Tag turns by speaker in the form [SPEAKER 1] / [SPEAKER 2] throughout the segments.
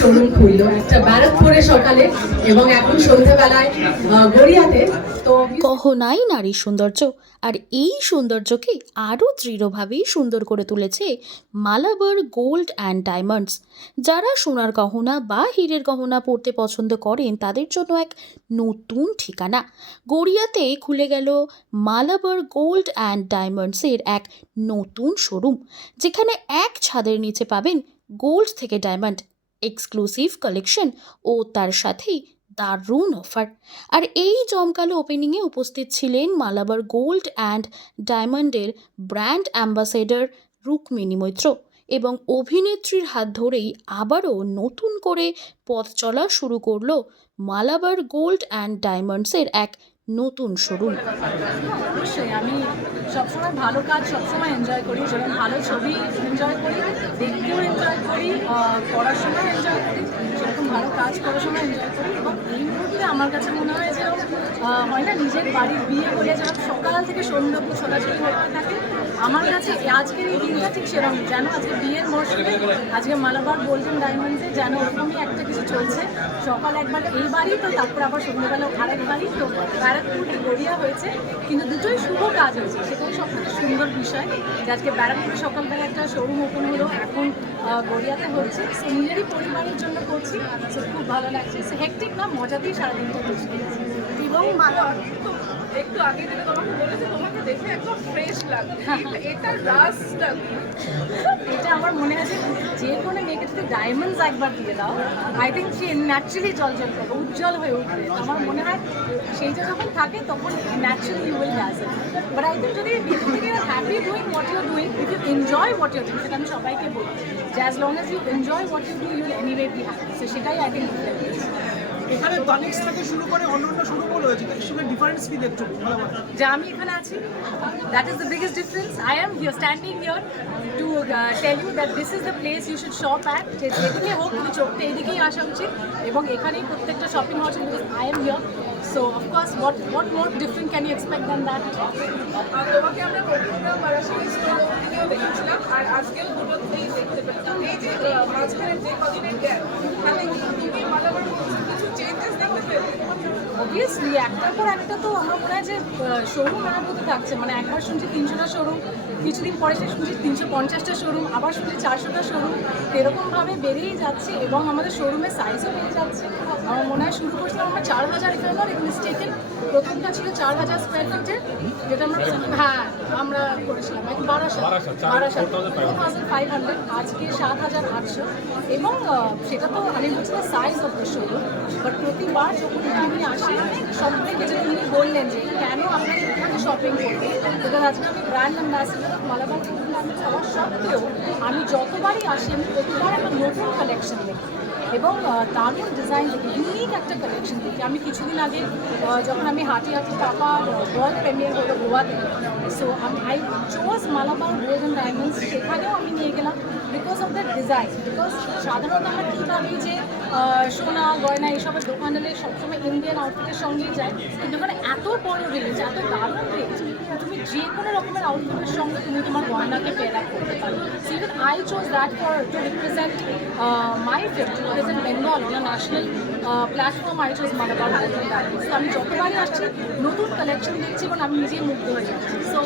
[SPEAKER 1] Showroom খুললো। একটা ব্যারাকপুরে সকালে এবং এখন সন্ধ্যাবেলায় গড়িয়াতে। তো
[SPEAKER 2] গহনাই নারীর সৌন্দর্য, আর এই সৌন্দর্যকে আরও দৃঢ়ভাবেই সুন্দর করে তুলেছে মালাবার গোল্ড অ্যান্ড ডায়মন্ডস। যারা সোনার গহনা বা হীরের গহনা পরতে পছন্দ করেন, তাদের জন্য এক নতুন ঠিকানা। গড়িয়াতে খুলে গেল মালাবার গোল্ড অ্যান্ড ডায়মন্ডসের এক নতুন শোরুম, যেখানে এক ছাদের নিচে পাবেন গোল্ড থেকে ডায়মন্ড। এক্সক্লুসিভ কালেকশন ও তার সাথেই দারুণ অফার আর এই জমকালো ওপেনিংয়ে উপস্থিত ছিলেন মালাবার গোল্ড অ্যান্ড ডায়মন্ডের ব্র্যান্ড অ্যাম্বাসেডর রুক্মিণী মৈত্র এবং অভিনেত্রীর হাত ধরেই আবারও নতুন করে পথ চলা শুরু করল মালাবার গোল্ড অ্যান্ড ডায়মন্ডসের এক নতুন শোরুম
[SPEAKER 3] অবশ্যই, আমি সবসময় ভালো কাজ সবসময় এনজয় করি, যেমন ভালো ছবি এনজয় করি দেখতেও এনজয় করি পড়ার সময় এনজয় করি, সেরকম ভালো কাজ করার সময় এনজয় করি এবং এই মুহূর্তে আমার কাছে মনে হয় যে হয় না, নিজের বাড়ির বিয়ে করে যেরকম সকাল থেকে সন্ধ্যা ছোটাছুটি হতে থাকে। আমার কাছে আজকের এই দিনটা ঠিক সেরকম যেন আজকে বিয়ের মরশুমে, আজকে মালাবার গোল্ডেন ডায়মন্ডসে যেন ওরকমই একটা কিছু চলছে। সকাল একবার এই বাড়ি, তো তারপর আবার সন্ধ্যেবেলা আরেক বাড়ি, তো ব্যারাকপুর গড়িয়া হয়েছে। কিন্তু দুটোই শুভ কাজ হয়েছে, সেটাই সব থেকে সুন্দর বিষয়। যে আজকে ব্যারাকপুরে সকালবেলা একটা শোরুম ওপেন হলো, এখন গড়িয়াতে হচ্ছে। সে নিজেরই পরিবারের জন্য করছি সো খুব ভালো লাগছে। সে হেকটিক না মজাতেই সারাদিনটা করছি
[SPEAKER 4] এবং মালা একটু আগে থেকে তোমাকে বলেছে তোমাকে দেখে একদম ফ্রেশ লাগে এটা রাসটা
[SPEAKER 3] এটা আমার মনে আছে যে কোনো মেয়েকে যদি ডায়মন্ডস একবার দিয়ে দাও আই থিঙ্ক সে ন্যাচারালি জল জল করবে উজ্জ্বল হয়ে উঠবে। আমার মনে হয় সেইটা যখন থাকে তখন naturally you will does but I think যদি happy doing what you doing if you enjoy what you doing সেটা আমি সবাইকে বলি যে as long as you enjoy what you do you anyway be happy so সেটাই I think
[SPEAKER 5] এখানে তনিক্স থেকে শুরু করে অন্য অন্য শোরুমও রয়েছে কিন্তু সেখানে ডিফারেন্স কি দেখছ?
[SPEAKER 3] যে আমি এখানে আছি that is the biggest difference I am here standing here to tell you that this is the place you should shop at যেদিকে হোক তুমি চোখটা এদিকেই আসা উচিত এবং এখানেই প্রত্যেকটা শপিং হচ্ছে because I am here so of course what what more different can you expect than that
[SPEAKER 4] তোমাকে আমরা প্রথমবার বারাসাতি স্টোর দেখেছিলাম আর আজকেও দুটোতেই দেখতে পেলাম। এই যে মাঝখানে যে কদিনের গ্যাপ তাতে কি তুমি মালাবার কিছু চেঞ্জেস দেখতে পেলে
[SPEAKER 3] অবভিয়াসলি একটার পর একটা তো আমার মনে হয় যে শোরুম আমার মতো থাকছে। মানে একবার শুনছি তিনশোটা শোরুম কিছুদিন পরে সে শুনছি তিনশো পঞ্চাশটা শোরুম আবার শুনছি চারশোটা শোরুম এরকমভাবে বেড়েই যাচ্ছে এবং আমাদের শোরুমের সাইজও বেড়ে যাচ্ছে। আমার মনে হয় শুরু করছিলাম আমরা চার হাজার এখানে মিস্টেকেন প্রথমটা ছিল চার হাজার স্কোয়ার ফিটের যেটা আমরা হ্যাঁ আমরা করেছিলাম এখন Barasat. Barasat four thousand five hundred আজকে সাত হাজার আটশো। এবং সেটা তো আমি বলছি না size of the showroom but প্রতিবার যখন আমি আসি সবাইকে যেটা উনি বললেন যে কেন আপনাদের এখানে শপিং করবে? বিকজ আজকে আমি ব্র্যান্ড অ্যাম্বাসেডার অফ মালাবার আমি হওয়া সত্ত্বেও আমি যতবারই আসি আমি প্রতিবার একটা নতুন কালেকশন দেখি। এবং দারুণ ডিজাইন দেখি। ইউনিক একটা কালেকশন দেখি। আমি কিছুদিন আগে যখন আমি হাঁটি হাঁটি পাপা ওয়ার্ল্ড প্রেমিয়ার হলো গোয়াতে সো আমি I chose Malabar golden diamonds সেখানেও আমি নিয়ে গেলাম because of the design because সাধারণত আমরা কী ভাবি যে সোনা, গয়না এইসবের দোকান হলে সবসময় ইন্ডিয়ান আউটফিটের সঙ্গেই যায়। কিন্তু ওখানে এত বড় রেঞ্জ এত দারুণ রেঞ্জ তুমি যে কোনো রকমের আউটফিটের সঙ্গে তুমি তোমার গয়নাকে পেয়ার আপ করতে পারো। So even I chose that for to represent my film to represent Bengal on national platform I chose Malabar তো আমি যতবারই আসছি নতুন কালেকশন দেখছি এবং আমি নিজেই মুগ্ধ হয়ে যাচ্ছি। সো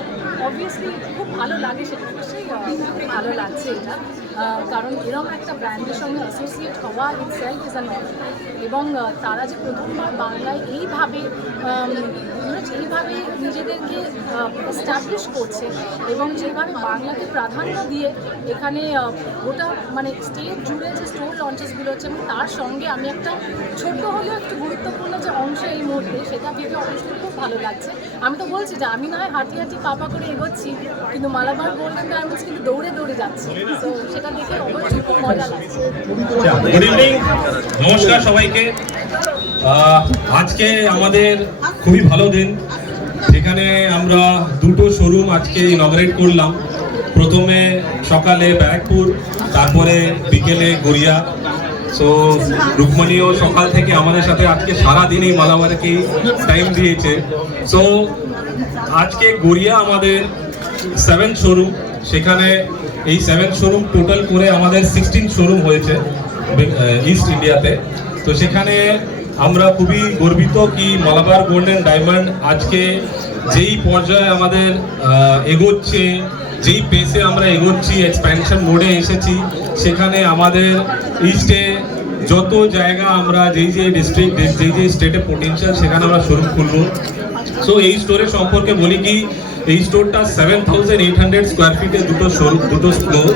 [SPEAKER 3] অবভিয়াসলি খুব ভালো লাগে সেটা অবশ্যই আহ, ভালো লাগছে এটা। কারণ এরকম একটা ব্র্যান্ডের সঙ্গে অ্যাসোসিয়েট হওয়া ইটসেলফ ইজ অ্যান এবং তারা যে প্রথমবার বাংলায় এইভাবে আম, you যেইভাবে নিজেদেরকে এস্টাবলিশ করছে এবং যেভাবে বাংলাকে প্রাধান্য দিয়ে এখানে গোটা মানে স্টেট জুড়ে যে স্টোর লঞ্চেসগুলো হচ্ছে এবং তার সঙ্গে আমি একটা ছোট হলেও একটু গুরুত্বপূর্ণ যে অংশ এই মুহূর্তে সেটা ভেবে অবশ্যই খুব ভালো লাগছে। আমি তো বলছি যে আমি না হয় হাঁটি হাঁটি পাপা করে এগোচ্ছি কিন্তু মালাবার গোল্ডেন ডায়মন্ডস কিন্তু দৌড়ে দৌড়ে যাচ্ছে। তো সেটা দেখে অবশ্যই খুব মজা লাগছে।
[SPEAKER 6] ইভিনিং নমস্কার সবাইকে। আজকে আমাদের খুবই ভালো দিন। যেখানে আমরা দুটো শোরুম আজকে ইনগ্রেট করলাম। প্রথমে সকালে ব্যারাকপুর, তারপরে বিকেলে গড়িয়া। সো রুকমণিও সকাল থেকে আমাদের সাথে আজকে সারা দিনই মালাবারকেই টাইম দিয়েছে। সো আজকে গড়িয়া আমাদের সেভেন শোরুম সেখানে এই সেভেন শোরুম টোটাল করে আমাদের সিক্সটিন শোরুম হয়েছে ইস্ট ইন্ডিয়াতে তো সেখানে আমরা খুবই গর্বিত কি মালাবার গোল্ডেন ডায়মন্ড আজকে যেই পর্যায়ে আমাদের এগোচ্ছে, যেই পেসে আমরা এগোচ্ছি এক্সপ্যানশন মোডে এসেছি, সেখানে আমাদের ইস্টে যত জায়গা আমরা, যেই যে ডিস্ট্রিক্ট যেই যে স্টেটে পোটেনশিয়াল সেখানে আমরা শোরুম খুলবো। সো এই স্টোরের সম্পর্কে বলি কি, এই স্টোরটা seven thousand eight hundred square ফিটে দুটো শোরুম দুটো ফ্লোর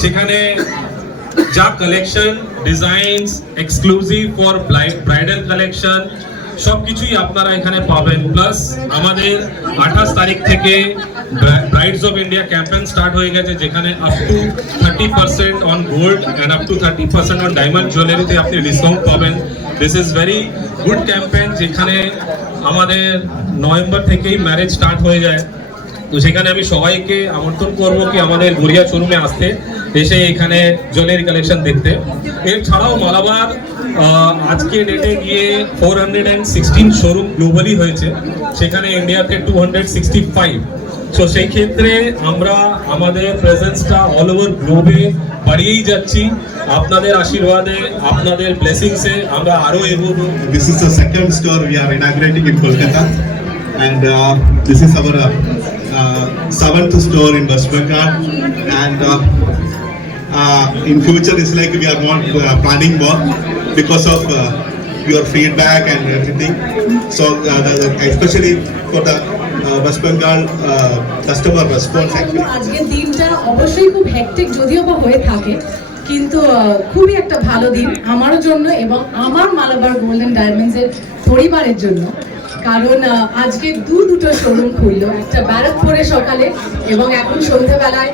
[SPEAKER 6] সেখানে যা collection designs exclusive for bridal collection সব কিছুই আপনারা এখানে পাবেন। প্লাস আমাদের আঠাশ তারিখ থেকে brides of India campaign start হয়ে গেছে, যেখানে up to thirty percent on gold and up to thirty percent on diamond জুয়েলারিতে আপনি ডিসকাউন্ট পাবেন। This is very good campaign যেখানে আমাদের নভেম্বর থেকেই ম্যারেজ স্টার্ট হয়ে যায়। তো সেখানে আমি সবাইকে আমন্ত্রণ করব কি আমাদের গড়িয়া শোরুমে আসতে এসে এখানে জুয়েলারি কালেকশন দেখতে। এছাড়াও মালাবার আজকে ডেটে গিয়ে four hundred and sixteen showroom globally হয়েছে সেখানে ইন্ডিয়াতে two hundred sixty five so সেই ক্ষেত্রে আমরা আমাদের প্রেজেন্সটা অল ওভার গ্লোবে বাড়িয়েই যাচ্ছি। আপনাদের আশীর্বাদে আপনাদের ব্লেসিংসে আমরা আরও এগোবো।
[SPEAKER 7] This is the second store we are inaugurating in Kolkata, and uh, this uh, uh, seventh store in Bengal. And uh, uh, in future, it's like we are not uh, planning more because of uh, your feedback and everything. So, uh, the, especially for the uh, uh, customer response, actually.
[SPEAKER 3] আজকের দিনটা অবশ্যই খুব hectic যদিও বা হয়ে থাকে কিন্তু খুবই একটা ভালো দিন আমার জন্য এবং আমার মালাবার গোল্ডেন ডায়মন্ডসের পরিবারের জন্য কারণ আজকে দু দুটো শোরুম খুললো। একটা ব্যারাকপুরে সকালে এবং এখন সন্ধ্যেবেলায়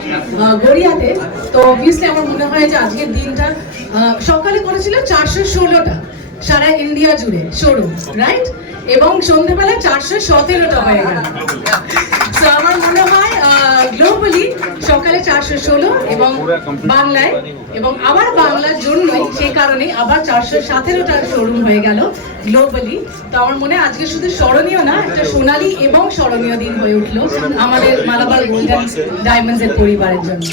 [SPEAKER 3] গড়িয়াতে। তো অবভিয়াসলি আমার মনে হয় যে আজকের দিনটা সকালে করেছিল চারশো ষোলোটা সারা ইন্ডিয়া জুড়ে শোরুম রাইট এবং সন্ধ্যেবেলায় চারশো সতেরোটা হয়ে গেল। তো আমার মনে হয় গ্লোবালি সকালে চারশো ষোলো এবং বাংলায় এবং আবার বাংলার জন্যই সেই কারণে আবার চারশো সতেরোটা শোরুম হয়ে গেল গ্লোবালি তো আমার মনে আজকে শুধু স্মরণীয় না, একটা সোনালী এবং স্মরণীয় দিন হয়ে উঠল আমাদের মালাবার গোল্ডেন ডায়মন্ডসের পরিবারের জন্য।